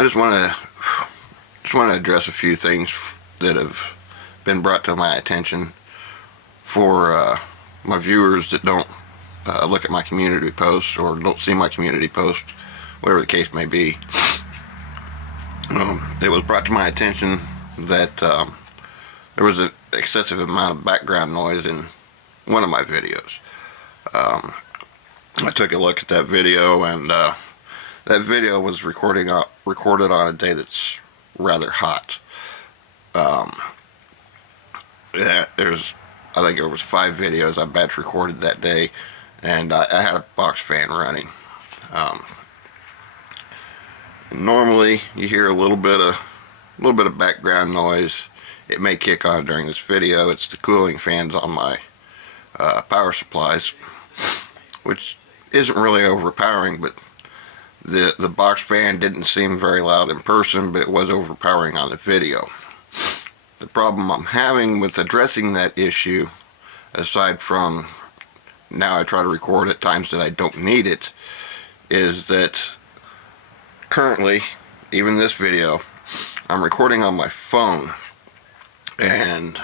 I just want to address a few things that have been brought to my attention for my viewers that don't look at my community posts or don't see my community posts, whatever the case may be. It was brought to my attention that there was an excessive amount of background noise in one of my videos. I took a look at that video, and that video was recorded on a day that's rather hot. I think there was 5 videos I batch recorded that day, and I had a box fan running. Normally, you hear a little bit of background noise. It may kick on during this video. It's the cooling fans on my power supplies, which isn't really overpowering, but the box fan didn't seem very loud in person, but it was overpowering on the video. The problem I'm having with addressing that issue, aside from now I try to record at times that I don't need it, is that currently, even this video, I'm recording on my phone, and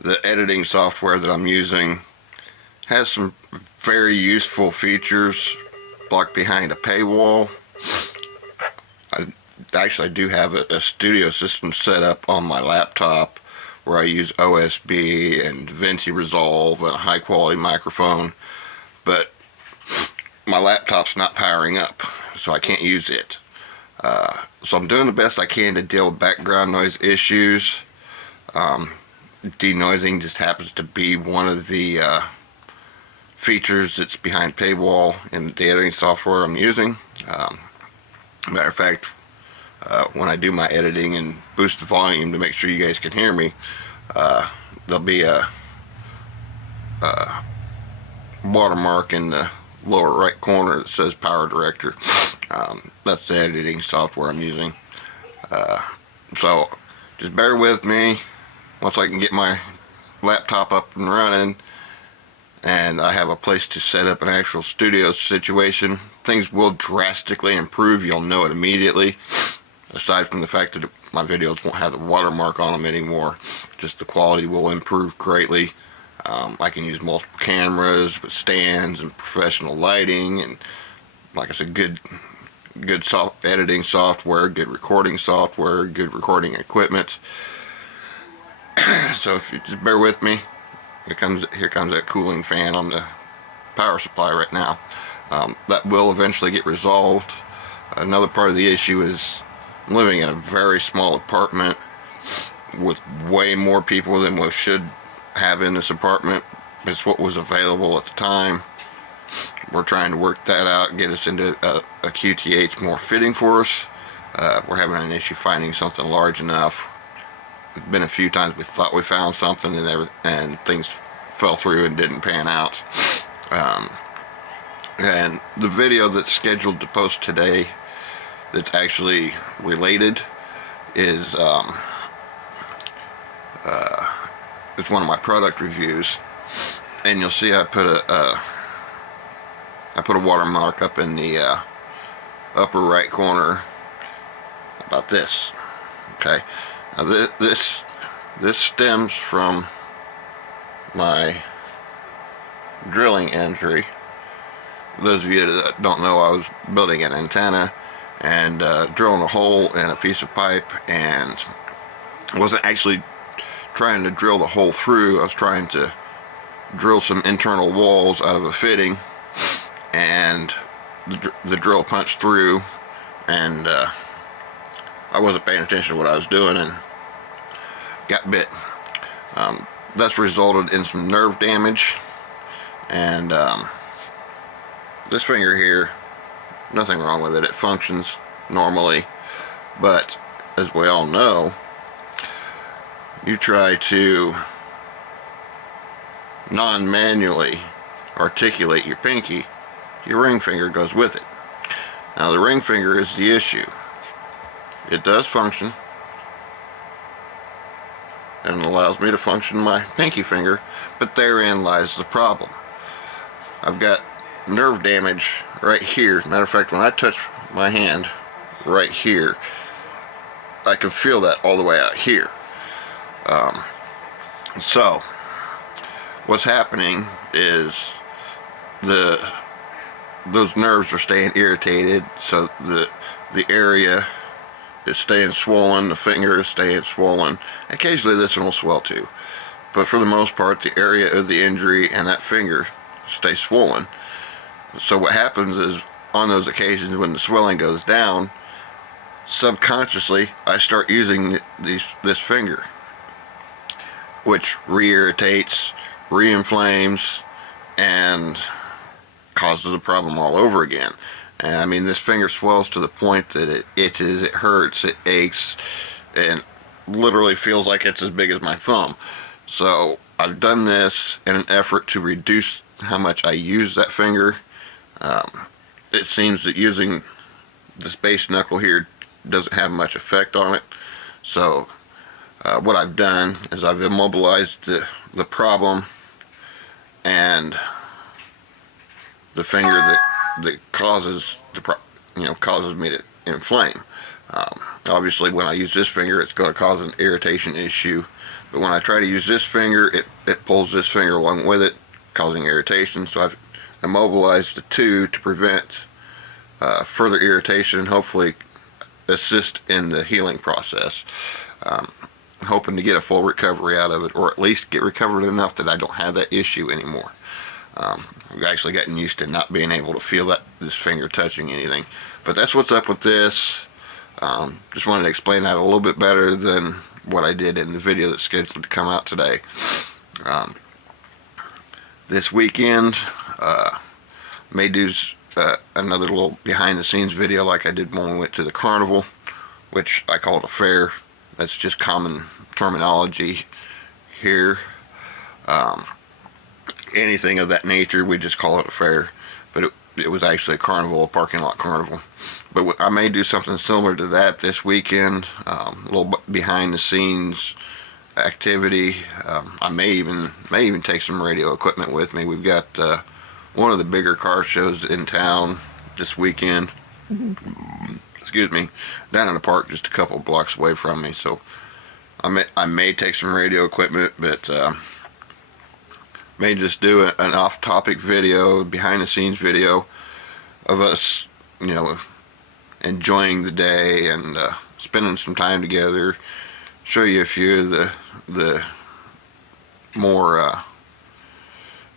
the editing software that I'm using has some very useful features blocked behind a paywall. I do have a studio system set up on my laptop where I use OSB and DaVinci Resolve and a high quality microphone, but my laptop's not powering up, so I can't use it. So I'm doing the best I can to deal with background noise issues. Denoising just happens to be one of the features that's behind paywall in the editing software I'm using. Matter of fact, when I do my editing and boost the volume to make sure you guys can hear me, there'll be a watermark in the lower right corner that says Power Director. That's the editing software I'm using. So just bear with me. Once I can get my laptop up and running and I have a place to set up an actual studio situation, things will drastically improve. You'll know it immediately. Aside from the fact that my videos won't have the watermark on them anymore, just the quality will improve greatly. I can use multiple cameras with stands and professional lighting, and like I said, good editing software, good recording software, good recording equipment. So if you just bear with me, here comes that cooling fan on the power supply right now. That will eventually get resolved. Another part of the issue is I'm living in a very small apartment with way more people than we should have in this apartment. It's what was available at the time. We're trying to work that out, get us into a QTH more fitting for us. We're having an issue finding something large enough. It's been a few times we thought we found something and things fell through and didn't pan out. And the video that's scheduled to post today that's actually related is it's one of my product reviews, and you'll see I put a watermark up in the upper right corner about this. Okay, now this stems from my drilling injury. Those of you that don't know, I was building an antenna and drilling a hole in a piece of pipe, and I wasn't actually trying to drill the hole through. I was trying to drill some internal walls out of a fitting, and the drill punched through, and I wasn't paying attention to what I was doing and got bit. That's resulted in some nerve damage, and this finger here, nothing wrong with it. It functions normally, but as we all know, you try to non-manually articulate your pinky, your ring finger goes with it. Now the ring finger is the issue. It does function and allows me to function my pinky finger, but therein lies the problem. I've got nerve damage right here. As a matter of fact, when I touch my hand, right here. I can feel that all the way out here. So what's happening is those nerves are staying irritated, so the area is staying swollen, the finger is staying swollen. Occasionally this one will swell too, but for the most part the area of the injury and that finger stay swollen. So what happens is, on those occasions when the swelling goes down, subconsciously I start using this finger, which re-irritates, re-inflames, and causes a problem all over again. And I mean, this finger swells to the point that it itches, it hurts, it aches, and literally feels like it's as big as my thumb. So I've done this in an effort to reduce how much I use that finger. It seems that using this base knuckle here doesn't have much effect on it. So what I've done is I've immobilized the problem and the finger that causes causes me to inflame. Obviously when I use this finger it's going to cause an irritation issue, but when I try to use this finger it pulls this finger along with it, causing irritation. So I've immobilized the two to prevent further irritation and hopefully assist in the healing process. Hoping to get a full recovery out of it, or at least get recovered enough that I don't have that issue anymore. I've actually gotten used to not being able to feel this finger touching anything. But that's what's up with this. Just wanted to explain that a little bit better than what I did in the video that's scheduled to come out today. This weekend, may do another little behind the scenes video like I did when we went to the carnival, which I call it a fair. That's just common terminology here. Anything of that nature, we just call it a fair, but it was actually a carnival, a parking lot carnival. But I may do something similar to that this weekend, a little behind the scenes activity. I may even take some radio equipment with me. We've got one of the bigger car shows in town this weekend. Excuse me, down in the park just a couple blocks away from me. So I may take some radio equipment, but may just do an off-topic video, behind-the-scenes video of us, enjoying the day and spending some time together. Show you a few of the more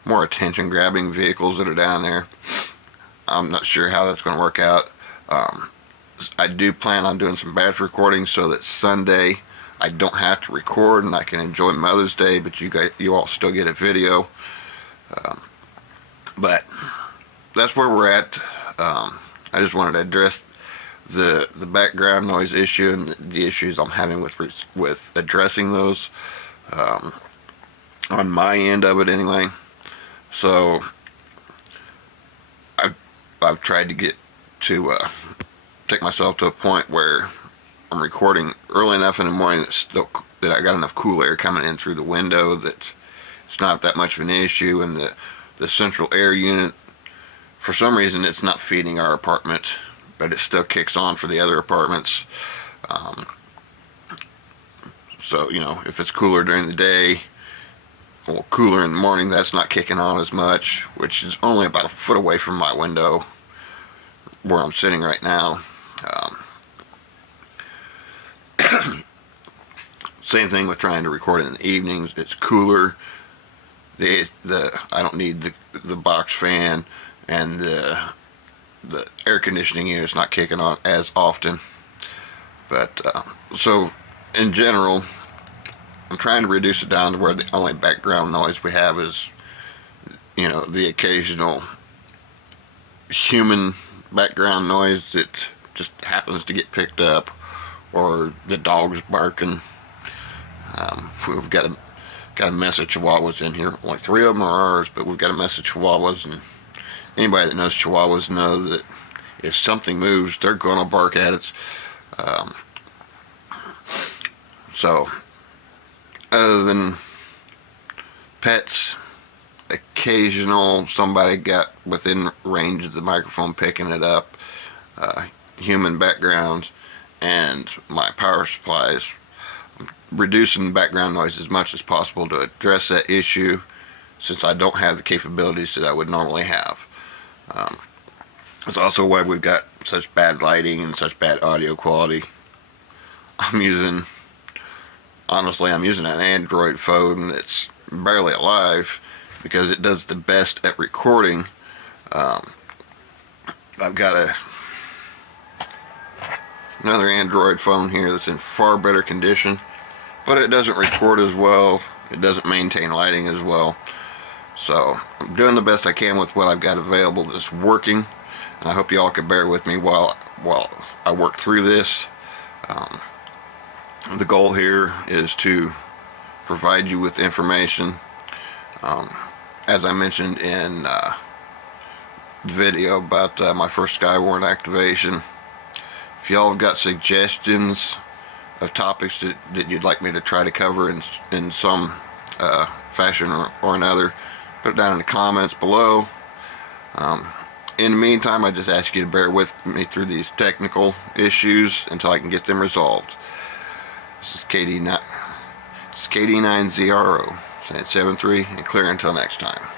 attention-grabbing vehicles that are down there. I'm not sure how that's going to work out. I do plan on doing some batch recording so that Sunday I don't have to record and I can enjoy Mother's Day, but you all still get a video. But that's where we're at. I just wanted to address the background noise issue and the issues I'm having with addressing those on my end of it anyway. So I've tried to get to take myself to a point where I'm recording early enough in the morning that I got enough cool air coming in through the window that it's not that much of an issue. And the central air unit, for some reason it's not feeding our apartment, but it still kicks on for the other apartments. So if it's cooler during the day or cooler in the morning, that's not kicking on as much, which is only about a foot away from my window where I'm sitting right now. Same thing with trying to record in the evenings. It's cooler. I don't need the box fan, and the air conditioning unit's not kicking on as often. But so in general, I'm trying to reduce it down to where the only background noise we have is the occasional human background noise that just happens to get picked up, or the dogs barking. We've got a mess of Chihuahuas in here. Only 3 of them are ours, but we've got a mess of Chihuahuas, and anybody that knows Chihuahuas know that if something moves, they're gonna bark at it. So other than pets, occasional somebody got within range of the microphone picking it up. human backgrounds and my power supplies. I'm reducing background noise as much as possible to address that issue, since I don't have the capabilities that I would normally have. It's also why we've got such bad lighting and such bad audio quality. Honestly, I'm using an Android phone that's barely alive because it does the best at recording. I've got another Android phone here that's in far better condition, but it doesn't record as well. It doesn't maintain lighting as well. So I'm doing the best I can with what I've got available that's working, and I hope you all can bear with me while I work through this. The goal here is to provide you with information. As I mentioned in the video about my first Skywarn activation, if y'all have got suggestions of topics that you'd like me to try to cover in some fashion or another, put it down in the comments below. In the meantime, I just ask you to bear with me through these technical issues until I can get them resolved. This is KD9ZRO saying 7-3 and clear until next time.